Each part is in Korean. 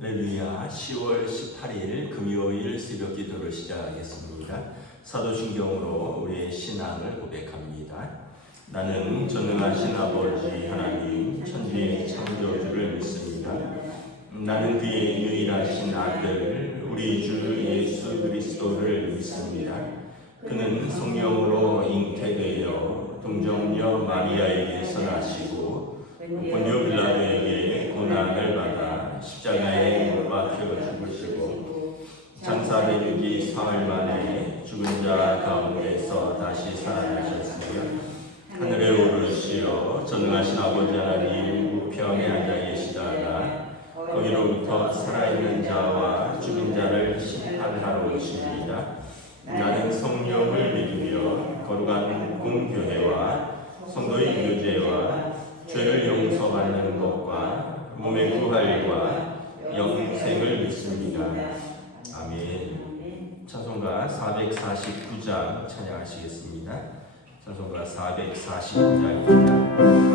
할렐루야. 10월 18일 금요일 새벽 기도를 시작하겠습니다. 사도신경으로 우리의 신앙을 고백합니다. 나는 전능하신 아버지 하나님 천지의 창조주를 믿습니다. 나는 그의 유일하신 아들 우리 주 예수 그리스도를 믿습니다. 그는 성령으로 잉태되어 동정녀 마리아에게서 나시고 본요 빌라도에게 고난을 받아 십자가에 못 박혀 죽으시고 장사된 지 사흘 만에 죽은 자 가운데서 다시 살아나셨으며 하늘에 오르시어 전능하신 아버지 하나님 우편에 앉아 계시다가 거기로부터 살아있는 자와 죽은 자를 심판하러 오십니다. 나는 성령을 믿으며 거룩한 공교회와 성도의 교제와 죄를 용서받는 것과 몸의 부활과 영생을 믿습니다. 아멘. 찬송가 449장 찬양하시겠습니다. 찬송가 449장입니다.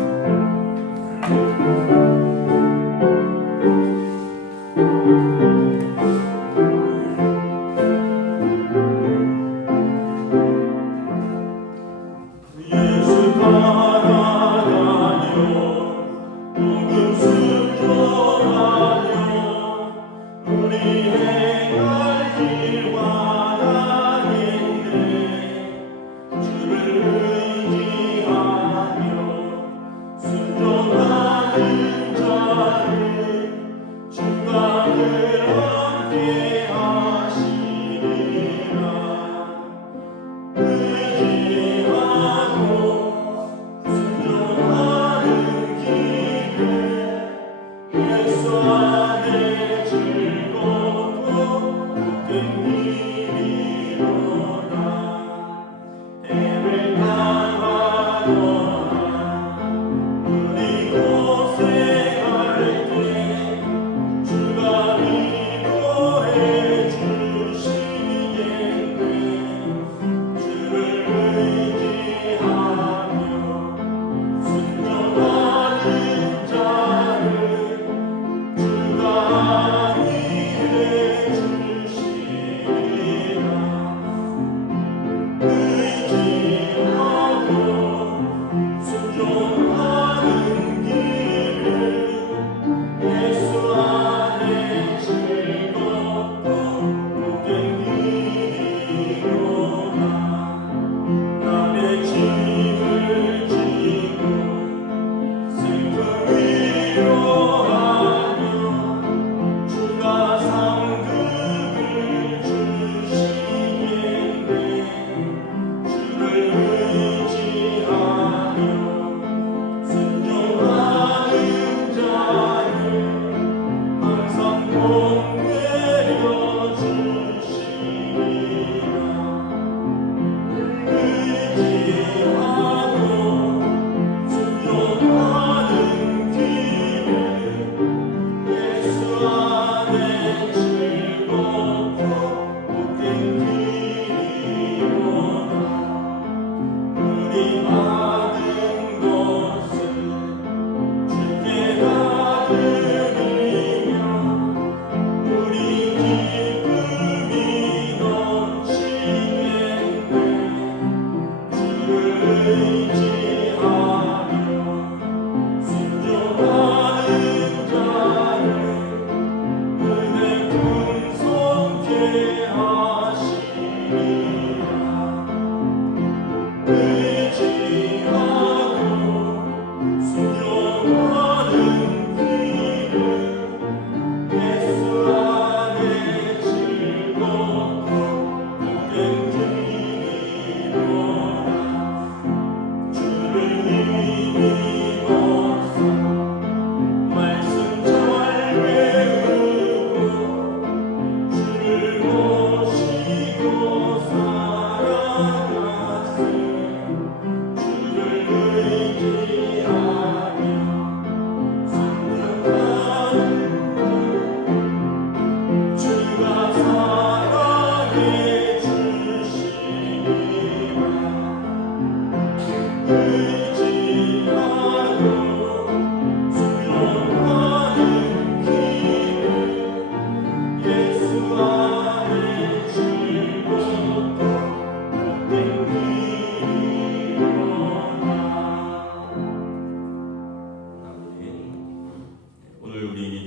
주를 의지하며 순종하는 자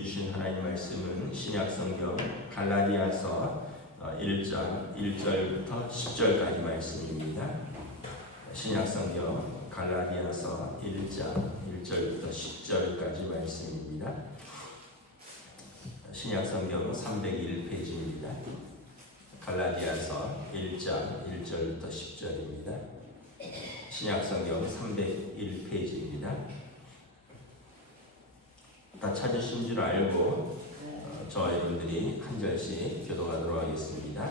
주신 하나님 말씀은 신약성경 갈라디아서 1장 1절부터 10절까지 말씀입니다. 신약성경 갈라디아서 1장 1절부터 10절까지 말씀입니다. 신약성경 301페이지입니다. 갈라디아서 1장 1절부터 10절입니다. 신약성경 301페이지입니다. 다 찾으신 줄 알고 저와 여러분들이 한 절씩 교독하도록 하겠습니다.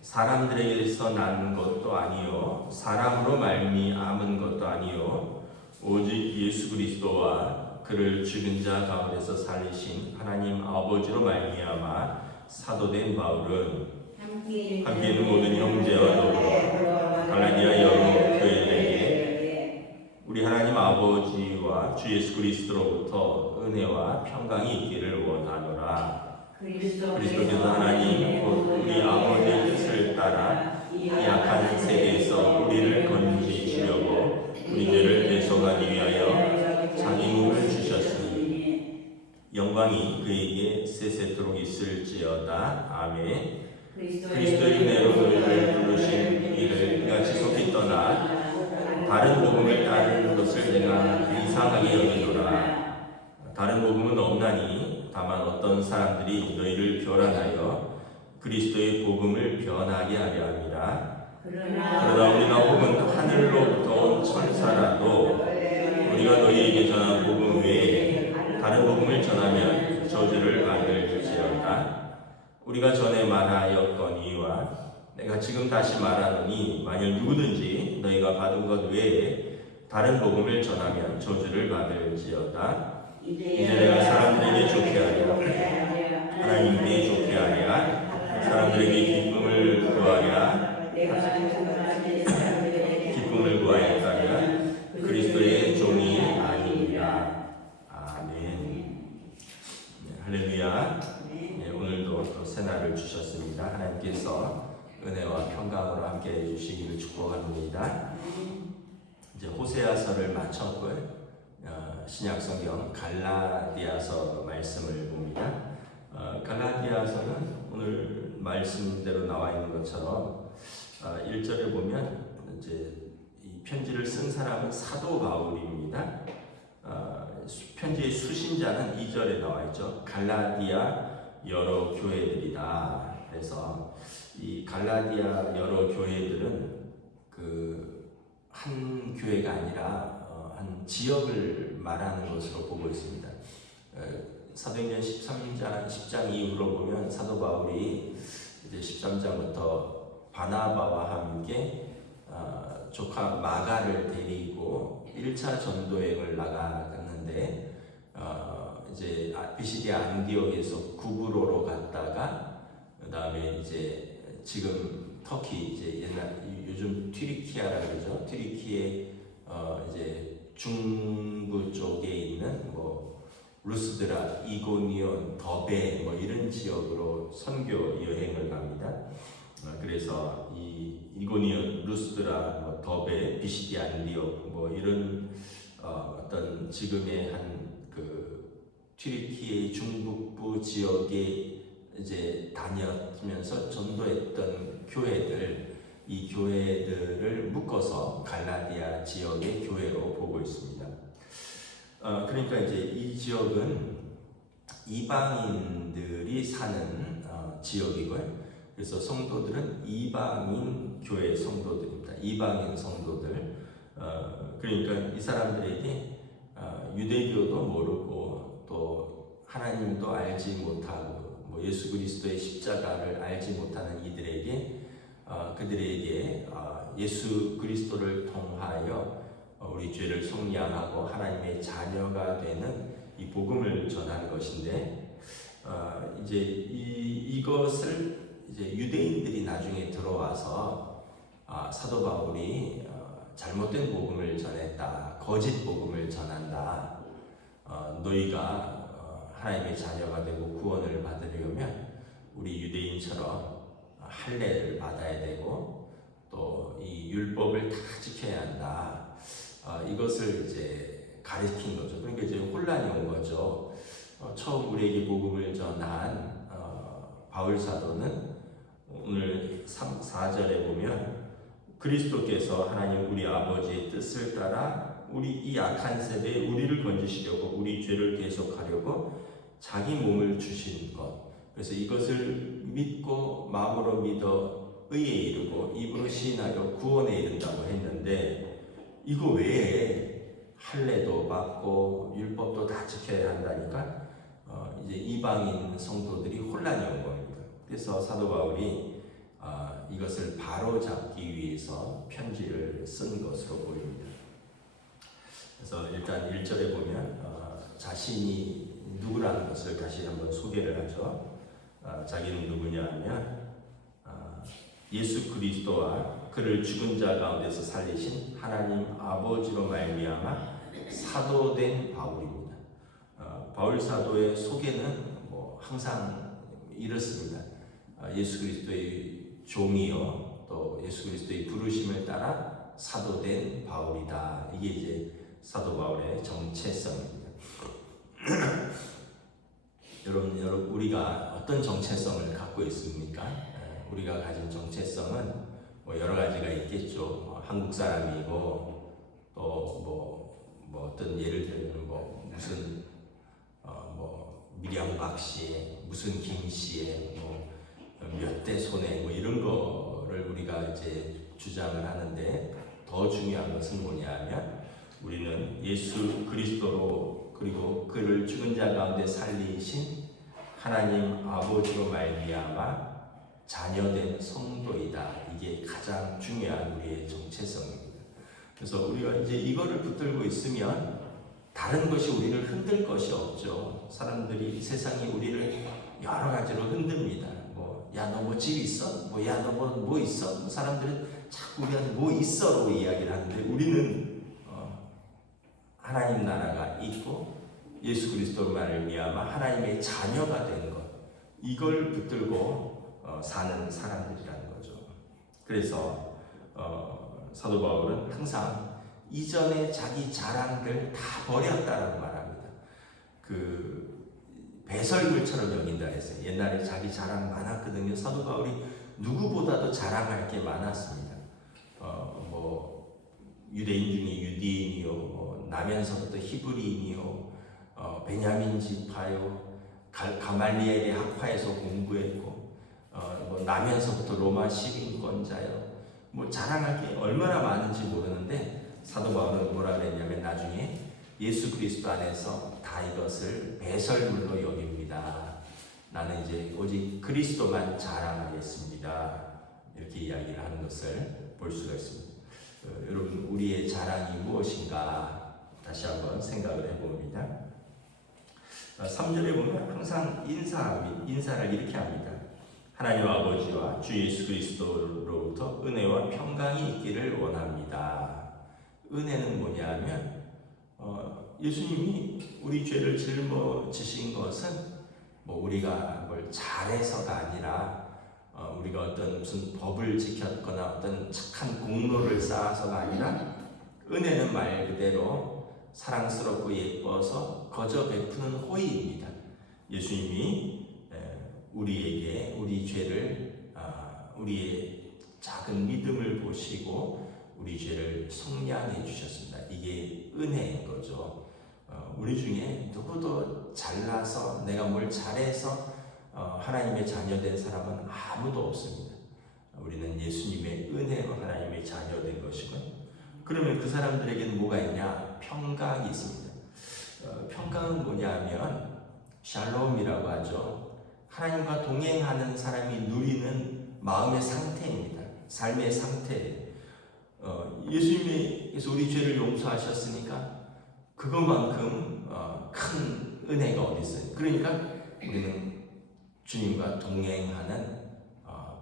사람들에게서 난 것도 아니요 사람으로 말미암은 것도 아니요 오직 예수 그리스도와 그를 죽은 자 가운데서 살리신 하나님 아버지로 말미암아 사도된 바울은 함께 있는 모든 형제와 더불어 갈라디아 여러 교회들에게 우리 하나님 아버지와 주 예수 그리스도로부터 은혜와 평강이 있기를 원하노라. 그리스도께서 하나님 곧 우리 아버지의 뜻을 따라 이 악한 세대에서 우리를 건지시려고 우리 죄를 대속하기 위하여 자기 몸을 주셨으니 영광이 그에게 세세토록 있을지어다. 아멘. 그리스도의 은혜로 너희를 부르신 이를 내가 지속히 떠나 다른 복음을 따르는 것을 내가 이상하게 여기노라. 다른 복음은 없나니 다만 어떤 사람들이 너희를 교란하여 그리스도의 복음을 변하게 하려 함이라. 그러나 우리가 혹은 하늘로부터 온 천사라도 우리가 너희에게 전한 복음 외에 다른 복음을 전하면 저주를 받을지어다. 우리가 전에 말하였거니와 내가 지금 다시 말하노니 만일 누구든지 너희가 받은 것 외에 다른 복음을 전하면 저주를 받을지어다. 이제 내가 사람들에게 좋게 하랴 하나님께 좋게 하랴 사람들에게 기쁨을 구하였다면 그리스도의 종이 아니니라. 아멘. 할렐루야. 오늘도 또 새날을 주셨습니다. 하나님께서 은혜와 평강으로 함께 해주시기를 축복합니다. 이제 호세아서를 마쳤고요. 신약성경 갈라디아서 말씀을 봅니다. 갈라디아서는 오늘 말씀대로 나와 있는 것처럼 1절에 보면 이제 이 편지를 쓴 사람은 사도 바울입니다. 편지의 수신자는 2절에 나와 있죠. 갈라디아 여러 교회들이다. 그래서 이 갈라디아 여러 교회들은 그 한 교회가 아니라 한 지역을 말하는 것으로 보고 있습니다. 사도행전 10장 이후로 보면 사도 바울이 이제 13장부터 바나바와 함께 조카 마가를 데리고 1차 전도여행을 나갔는데 이제 비시디아 안디옥에서 구브로로 갔다가 그 다음에 이제 지금 터키 이제 옛날 요즘 튀르키아라 그러죠. 튀르키예 이제 중부 쪽에 있는 뭐 루스드라, 이고니온, 더베 뭐 이런 지역으로 선교 여행을 갑니다. 그래서 이 이고니온, 루스드라, 뭐 더베, 비시디아 안디옥 뭐 이런 어떤 지금의 한 그 튀르키예 중북부 지역에 이제 다녔으면서 전도했던 교회들, 이 교회들을 묶어서 갈라디아 지역의 교회로 보고 있습니다. 그러니까 이제 이 지역은 이방인들이 사는 지역이고요. 그래서 성도들은 이방인 교회 성도들입니다. 이방인 성도들. 그러니까 이 사람들에게 유대교도 모르고 또 하나님도 알지 못하고 뭐 예수 그리스도의 십자가를 알지 못하는 이들에게 그들에게 예수 그리스도를 통하여 우리 죄를 속량하고 하나님의 자녀가 되는 이 복음을 전하는 것인데 이제 이것을 이제 유대인들이 나중에 들어와서 사도 바울이 잘못된 복음을 전했다, 거짓 복음을 전한다. 너희가 하나님의 자녀가 되고 구원을 받으려면 우리 유대인처럼 할례를 받아야 되고 또 이 율법을 다 지켜야 한다. 이것을 이제 가르친 거죠. 그러니까 이제 혼란이 온 거죠. 처음 우리에게 복음을 전한 바울 사도는 오늘 4절에 보면 그리스도께서 하나님 우리 아버지의 뜻을 따라 우리 이 악한 세대에 우리를 건지시려고 우리 죄를 계속하려고 자기 몸을 주신 것. 그래서 이것을 믿고 마음으로 믿어 의에 이르고 입으로 시인하여 구원에 이른다고 했는데 이거 외에 할례도 받고 율법도 다 지켜야 한다니까 이제 이방인 성도들이 혼란이 온 겁니다. 그래서 사도 바울이 이것을 바로 잡기 위해서 편지를 쓴 것으로 보입니다. 그래서 일단 1절에 보면 자신이 누구라는 것을 다시 한번 소개를 하죠. 자기는 누구냐 하면 예수 그리스도와 그를 죽은 자 가운데서 살리신 하나님 아버지로 말미암아 사도된 바울입니다. 바울 사도의 소개는 항상 이렇습니다. 예수 그리스도의 종이요 또 예수 그리스도의 부르심을 따라 사도된 바울이다. 이게 이제 사도 바울의 정체성입니다. 여러분 우리가 어떤 정체성을 갖고 있습니까? 우리가 가진 정체성은 여러 가지가 있겠죠. 한국 사람이고 또 어떤 예를 들면 무슨 밀양박 씨의 무슨 김 씨의 몇 대 손에 이런 거를 우리가 이제 주장을 하는데 더 중요한 것은 뭐냐면 우리는 예수 그리스도로 그리고 그를 죽은 자 가운데 살리신 하나님 아버지로 말미암아 자녀된 성도이다. 이게 가장 중요한 우리의 정체성입니다. 그래서 우리가 이제 이거를 붙들고 있으면 다른 것이 우리를 흔들 것이 없죠. 사람들이 세상이 우리를 여러 가지로 흔듭니다. 야, 너 집 있어? 야, 너 뭐 있어? 사람들은 자꾸 우리한테 뭐 있어로 이야기를 하는데 우리는 하나님 나라가 있고 예수 그리스도로 말미암아 하나님의 자녀가 된 것, 이걸 붙들고 사는 사람들이라는 거죠. 그래서 사도 바울은 항상 이전에 자기 자랑들 다 버렸다라고 말합니다. 배설물처럼 여긴다 했어요. 옛날에 자기 자랑 많았거든요. 사도 바울이 누구보다도 자랑할 게 많았습니다. 유대인 중에 유대인이요, 나면서부터 히브리인이요, 베냐민 지파요, 가말리엘의 학파에서 공부했고, 나면서부터 로마 시민권자요. 자랑할 게 얼마나 많은지 모르는데 사도 바울은 뭐라 그랬냐면 나중에 예수 그리스도 안에서 다 이것을 배설물로 여깁니다. 나는 이제 오직 그리스도만 자랑하겠습니다. 이렇게 이야기를 하는 것을 볼 수가 있습니다. 여러분 우리의 자랑이 무엇인가 다시 한번 생각을 해봅니다. 3절에 보면 항상 인사를 이렇게 합니다. 하나님 아버지와 주 예수 그리스도로부터 은혜와 평강이 있기를 원합니다. 은혜는 뭐냐면 예수님이 우리 죄를 짊어지신 것은 우리가 뭘 잘해서가 아니라 우리가 어떤 무슨 법을 지켰거나 어떤 착한 공로를 쌓아서가 아니라 은혜는 말 그대로 사랑스럽고 예뻐서 거저 베푸는 호의입니다. 예수님이 우리에게 우리 죄를 우리의 작은 믿음을 보시고 우리 죄를 속량해 주셨습니다. 이게 은혜인 거죠. 우리 중에 누구도 잘나서 내가 뭘 잘해서 하나님의 자녀된 사람은 아무도 없습니다. 우리는 예수님의 은혜로 하나님의 자녀된 것이고요. 그러면 그 사람들에게는 뭐가 있냐? 평강이 있습니다. 평강은 뭐냐면 샬롬이라고 하죠. 하나님과 동행하는 사람이 누리는 마음의 상태입니다. 삶의 상태. 예수님께서 우리 죄를 용서하셨으니까 그것만큼 큰 은혜가 어디 있어요? 그러니까 우리는 주님과 동행하는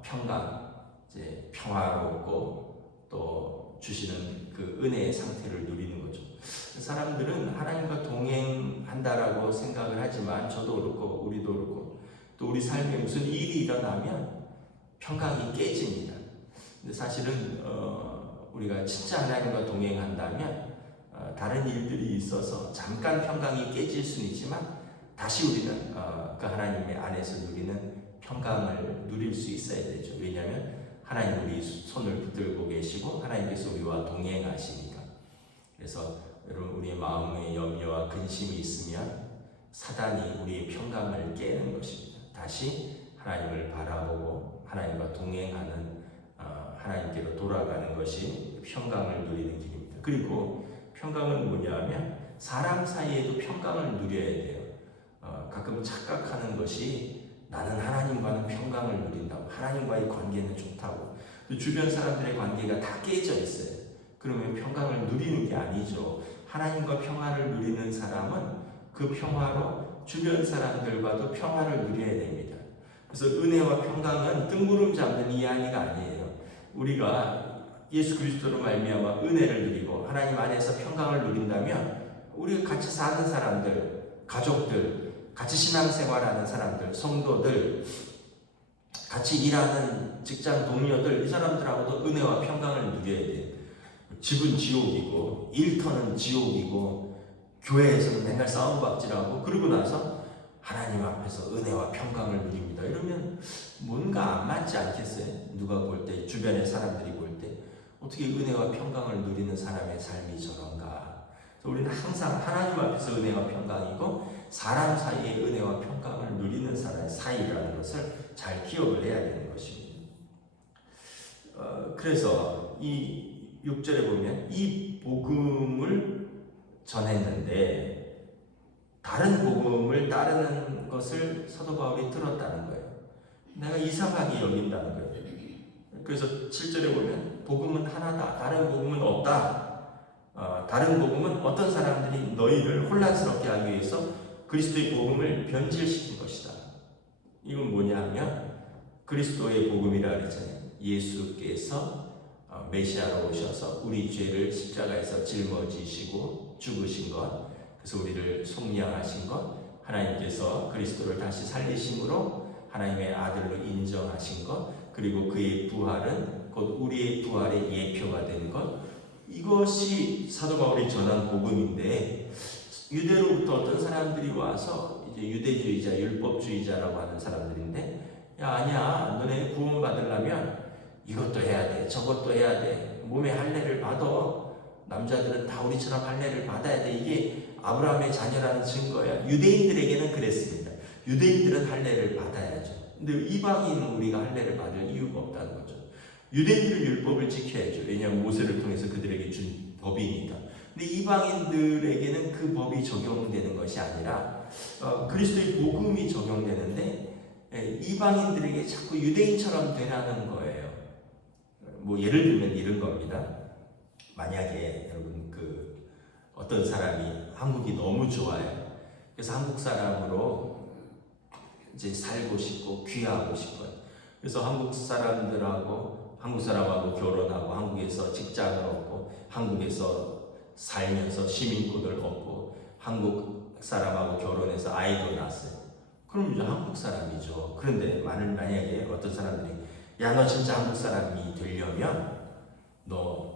평강, 이제 평화롭고 또 주시는 그 은혜의 상태를 누리는 거죠. 사람들은 하나님과 동행한다라고 생각을 하지만 저도 그렇고 우리도 그렇고 또 우리 삶에 무슨 일이 일어나면 평강이 깨집니다. 근데 사실은 우리가 진짜 하나님과 동행한다면 다른 일들이 있어서 잠깐 평강이 깨질 수는 있지만 다시 우리는 그 하나님의 안에서 누리는 평강을 누릴 수 있어야 되죠. 왜냐하면 하나님 우리 손을 붙들고 계시고 하나님께서 우리와 동행하시니까. 그래서 여러분 우리의 마음에 염려와 근심이 있으면 사단이 우리의 평강을 깨는 것입니다. 다시 하나님을 바라보고 하나님과 동행하는 하나님께로 돌아가는 것이 평강을 누리는 길입니다. 그리고 평강은 뭐냐면 사람 사이에도 평강을 누려야 돼요. 가끔 착각하는 것이 나는 하나님과는 평강을 누린다고, 하나님과의 관계는 좋다고, 주변 사람들의 관계가 다 깨져 있어요. 그러면 평강을 누리는 게 아니죠. 하나님과 평화를 누리는 사람은 그 평화로 주변 사람들과도 평화를 누려야 됩니다. 그래서 은혜와 평강은 뜬구름 잡는 이야기가 아니에요. 우리가 예수 그리스도로 말미암아 은혜를 누리고 하나님 안에서 평강을 누린다면 우리가 같이 사는 사람들, 가족들, 같이 신앙생활하는 사람들, 성도들, 같이 일하는 직장 동료들, 이 사람들하고도 은혜와 평강을 누려야 돼요. 집은 지옥이고 일터는 지옥이고 교회에서는 맨날 싸움박질하고 그러고 나서 하나님 앞에서 은혜와 평강을 누립니다. 이러면 뭔가 안 맞지 않겠어요? 누가 볼 때, 주변의 사람들이 볼 때 어떻게 은혜와 평강을 누리는 사람의 삶이 저런가? 우리는 항상 하나님 앞에서 은혜와 평강이고 사람 사이의 은혜와 평강을 누리는 사람의 사이라는 것을 잘 기억을 해야 되는 것입니다. 그래서 이 6절에 보면 이 복음을 전했는데 다른 복음을 따르는 것을 사도 바울이 들었다는 거예요. 내가 이상하게 여긴다는 거예요. 그래서 7절에 보면 복음은 하나다, 다른 복음은 없다. 다른 복음은 어떤 사람들이 너희를 혼란스럽게 하기 위해서 그리스도의 복음을 변질시킨 것이다. 이건 뭐냐 하면 그리스도의 복음이라 그랬잖아요. 예수께서 메시아로 오셔서 우리 죄를 십자가에서 짊어지시고 죽으신 것, 그래서 우리를 속량하신 것, 하나님께서 그리스도를 다시 살리심으로 하나님의 아들로 인정하신 것, 그리고 그의 부활은 곧 우리의 부활의 예표가 된 것, 이것이 사도 바울이 전한 복음인데 유대로부터 어떤 사람들이 와서 이제 유대주의자, 율법주의자라고 하는 사람들인데 야 아니야, 너네 구원 받으려면 이것도 해야 돼, 저것도 해야 돼, 몸에 할례를 받아, 남자들은 다 우리처럼 할례를 받아야 돼, 이게 아브라함의 자녀라는 증거야. 유대인들에게는 그랬습니다. 유대인들은 할례를 받아야죠. 근데 이방인은 우리가 할례를 받을 이유가 없다는 거죠. 유대인들은 율법을 지켜야죠. 왜냐하면 모세를 통해서 그들에게 준 법이니까. 근데 이방인들에게는 그 법이 적용되는 것이 아니라 그리스도의 복음이 적용되는데 이방인들에게 자꾸 유대인처럼 되라는 거예요. 뭐 예를 들면 이런 겁니다. 만약에 여러분 어떤 사람이 한국이 너무 좋아요. 그래서 한국 사람으로 이제 살고 싶고 귀하고 싶어요. 그래서 한국 사람하고 결혼하고 한국에서 직장을 얻고 한국에서 살면서 시민권을 얻고 한국 사람하고 결혼해서 아이도 낳았어요. 그럼 이제 한국 사람이죠. 그런데 만약에 어떤 사람들이 야, 너 진짜 한국 사람이 되려면 너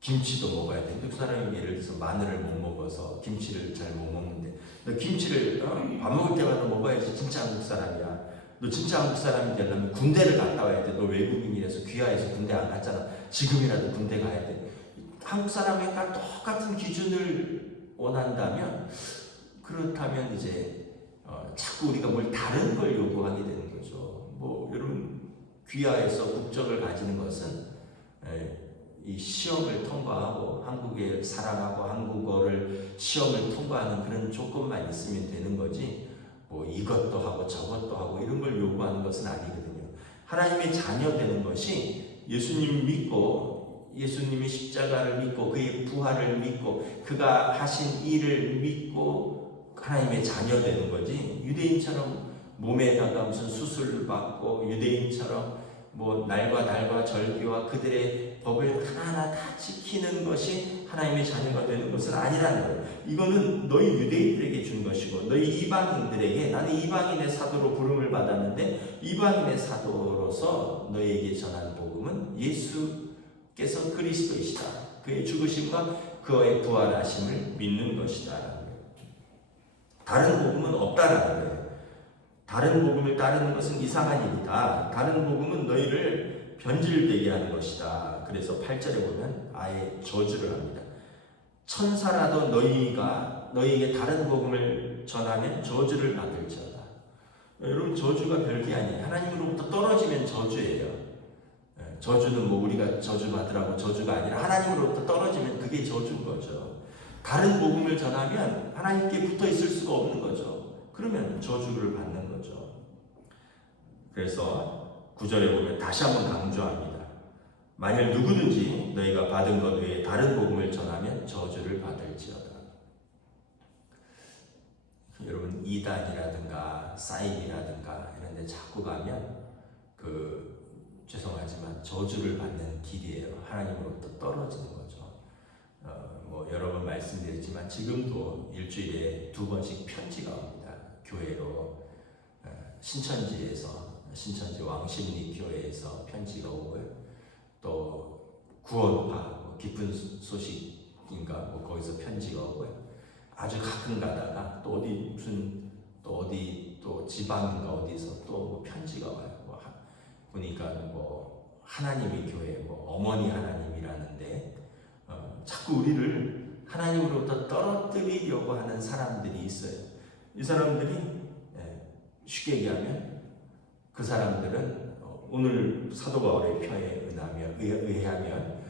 김치도 먹어야 돼. 그 사람이 예를 들어서 마늘을 못 먹어서 김치를 잘 못 먹는데 너 김치를 밥 먹을 때마다 먹어야지 진짜 한국 사람이야. 너 진짜 한국 사람이 되려면 군대를 갔다 와야 돼. 너 외국인이라서 귀화해서 군대 안 갔잖아. 지금이라도 군대 가야 돼. 한국 사람과 똑같은 기준을 원한다면 그렇다면 이제 자꾸 우리가 뭘 다른 걸 요구하게 되는 거죠. 뭐 여러분 귀화해서 국적을 가지는 것은 이 시험을 통과하고 한국에 살아가고 한국어를 시험을 통과하는 그런 조건만 있으면 되는 거지 뭐 이것도 하고 저것도 하고 이런 걸 요구하는 것은 아니거든요. 하나님의 자녀 되는 것이 예수님 믿고 예수님의 십자가를 믿고 그의 부활을 믿고 그가 하신 일을 믿고 하나님의 자녀 되는 거지 유대인처럼 몸에다가 무슨 수술을 받고 유대인처럼 뭐 날과 달과 절기와 그들의 법을 하나하나 다 지키는 것이 하나님의 자녀가 되는 것은 아니라는 거예요. 이거는 너희 유대인들에게 준 것이고 너희 이방인들에게 나는 이방인의 사도로 부름을 받았는데 이방인의 사도로서 너희에게 전한 복음은 예수께서 그리스도이시다. 그의 죽으심과 그의 부활하심을 믿는 것이다. 다른 복음은 없다라는 거예요. 다른 복음을 따르는 것은 이상한 일이다. 다른 복음은 너희를 변질되게 하는 것이다. 그래서 8절에 보면 아예 저주를 합니다. 천사라도 너희에게 다른 복음을 전하면 저주를 받을지어다. 여러분, 저주가 별게 아니에요. 하나님으로부터 떨어지면 저주예요. 저주는 뭐 우리가 저주 받으라고 저주가 아니라 하나님으로부터 떨어지면 그게 저주인 거죠. 다른 복음을 전하면 하나님께 붙어 있을 수가 없는 거죠. 그러면 저주를 받는 거죠. 그래서 9절에 보면 다시 한번 강조합니다. 만일 누구든지 너희가 받은 것 외에 다른 복음을 전하면 저주를 받을지어다. 여러분, 이단이라든가 사임이라든가 이런 데 자꾸 가면 죄송하지만 저주를 받는 길이에요. 하나님으로부터 떨어지는 거죠. 여러 번 말씀드렸지만 지금도 일주일에 2번씩 편지가 옵니다. 교회로 신천지 왕십리 교회에서 편지가 오고요. 또 구원파 기쁜 소식인가 거기서 편지가 오고요. 아주 가끔 가다가 또 어디 지방인가 어디서 또 편지가 와요. 보니까 하나님의 교회 어머니 하나님이라는데 자꾸 우리를 하나님으로부터 떨어뜨리려고 하는 사람들이 있어요. 이 사람들이 쉽게 얘기하면 그 사람들은 오늘 사도 바울의 표에 의하면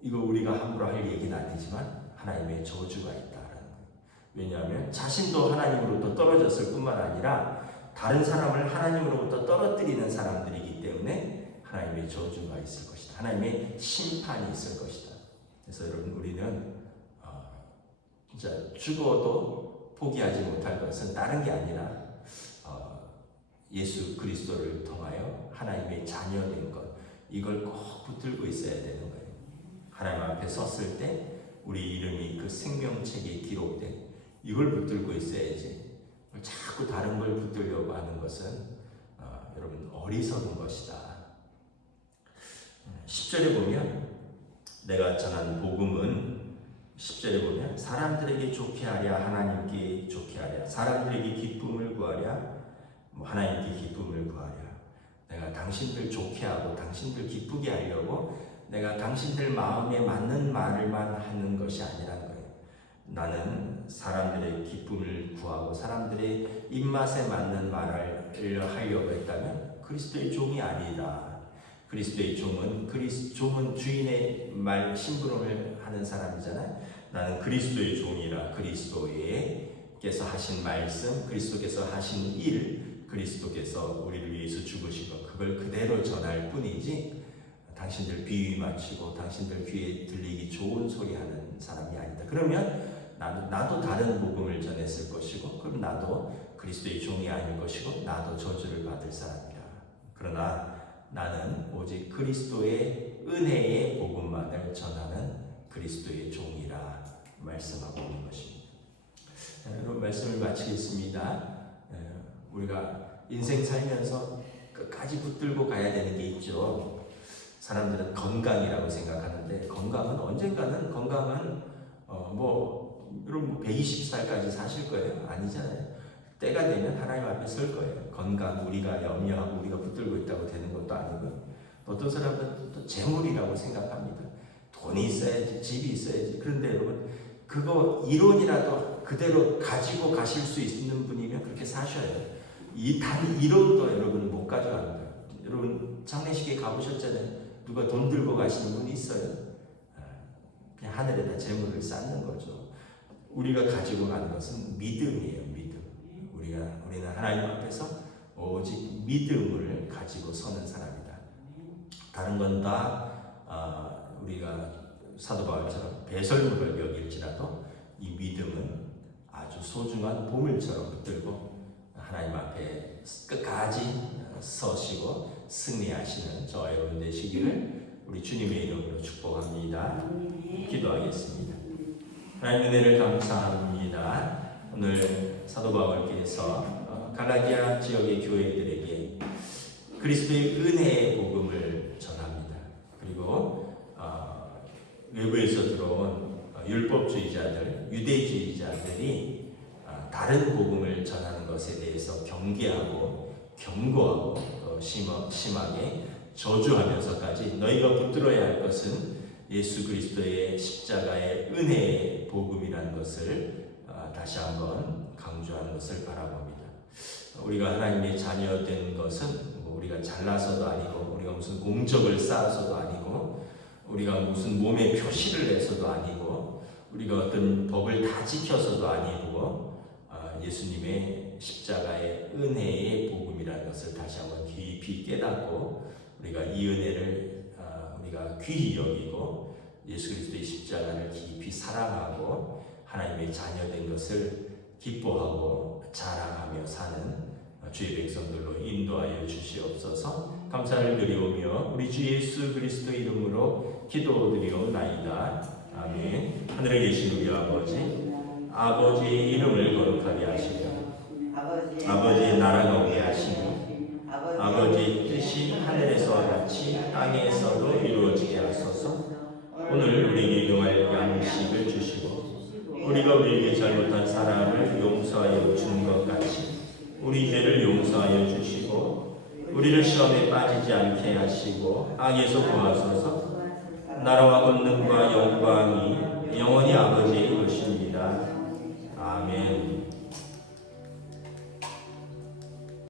이거 우리가 함부로 할 얘기는 아니지만 하나님의 저주가 있다라는 거예요. 왜냐하면 자신도 하나님으로부터 떨어졌을 뿐만 아니라 다른 사람을 하나님으로부터 떨어뜨리는 사람들이기 때문에 하나님의 저주가 있을 것이다. 하나님의 심판이 있을 것이다. 그래서 여러분, 우리는 진짜 죽어도 포기하지 못할 것은 다른 게 아니라 예수 그리스도를 통하여 하나님의 자녀된 것, 이걸 꼭 붙들고 있어야 되는 거예요. 하나님 앞에 섰을 때 우리 이름이 그 생명책에 기록된 이걸 붙들고 있어야지. 자꾸 다른 걸 붙들려고 하는 것은 여러분 어리석은 것이다. 10절에 보면 내가 전한 복음은 10절에 보면 사람들에게 좋게 하랴 하나님께 좋게 하랴 사람들에게 기쁨을 구하랴 하나님께 기쁨을 구하랴. 내가 당신들 좋게 하고 당신들 기쁘게 하려고 내가 당신들 마음에 맞는 말을만 하는 것이 아니라는 거예요. 나는 사람들의 기쁨을 구하고 사람들의 입맛에 맞는 말을 하려고 했다면 그리스도의 종이 아니라. 그리스도의 종은 주인의 말 심부름을 하는 사람이잖아요. 나는 그리스도의 종이라. 그리스도께서 하신 말씀, 그리스도께서 하신 일, 그리스도께서 우리를 위해서 죽으시고 그걸 그대로 전할 뿐이지 당신들 비위 맞추고 당신들 귀에 들리기 좋은 소리 하는 사람이 아니다. 그러면 나도 다른 복음을 전했을 것이고 그럼 나도 그리스도의 종이 아닐 것이고 나도 저주를 받을 사람이라. 그러나 나는 오직 그리스도의 은혜의 복음만을 전하는 그리스도의 종이라 말씀하고 있는 것입니다. 여러분, 말씀을 마치겠습니다. 우리가 인생 살면서 끝까지 붙들고 가야 되는 게 있죠. 사람들은 건강이라고 생각하는데 건강은 언젠가는 여러분 120살까지 사실 거예요? 아니잖아요. 때가 되면 하나님 앞에 설 거예요. 건강 우리가 염려하고 우리가 붙들고 있다고 되는 것도 아니고요. 어떤 사람은 또 재물이라고 생각합니다. 돈이 있어야지, 집이 있어야지. 그런데 여러분, 그거 이론이라도 그대로 가지고 가실 수 있는 분이면 그렇게 사셔요. 단 이론도 여러분 못 가져가는 거예요. 여러분 장례식에 가보셨잖아요. 누가 돈 들고 가시는 분이 있어요. 그냥 하늘에다 재물을 쌓는 거죠. 우리가 가지고 가는 것은 믿음이에요. 믿음. 우리는 하나님 앞에서 오직 믿음을 가지고 서는 사람이다. 다른 건 다 우리가 사도 바울처럼 배설물을 여길지라도 이 믿음은 아주 소중한 보물처럼 붙들고 하나님 앞에 끝까지 서시고 승리하시는 저와 여러분 되시기를 우리 주님의 이름으로 축복합니다. 기도하겠습니다. 하나님 은혜를 감사합니다. 오늘 사도 바울께서 갈라디아 지역의 교회들에게 그리스도의 은혜의 복음을 전합니다. 그리고 외부에서 들어온 율법주의자들, 유대주의자들이 다른 복음을 전하는 것에 대해서 경계하고 경고하고 또 심하게 저주하면서까지 너희가 붙들어야 할 것은 예수 그리스도의 십자가의 은혜의 복음이라는 것을 다시 한번 강조하는 것을 바라봅니다. 우리가 하나님의 자녀된 것은 우리가 잘나서도 아니고 우리가 무슨 공적을 쌓아서도 아니고 우리가 무슨 몸에 표시를 내서도 아니고 우리가 어떤 법을 다 지켜서도 아니고 예수님의 십자가의 은혜의 복음이라는 것을 다시 한번 깊이 깨닫고 우리가 이 은혜를 우리가 귀히 여기고 예수 그리스도의 십자가를 깊이 사랑하고 하나님의 자녀된 것을 기뻐하고 자랑하며 사는 주의 백성들로 인도하여 주시옵소서. 감사를 드리오며 우리 주 예수 그리스도 이름으로 기도드리옵나이다. 아멘. 하늘에 계신 우리 아버지의 이름을 거룩하게 하시며 아버지의 나라가 오게 하시며 아버지의 뜻이 하늘에서와 같이 땅에서도 이루어지게 하소서. 오늘 우리에게 용할 양식을 주시고 우리가 우리에게 잘못한 사람을 용서하여 주는 것 같이 우리 죄를 용서하여 주시고 우리를 시험에 빠지지 않게 하시고 악에서 구하소서. 나라와 권능과 영광이 영원히 아버지의 것입니다. 아멘.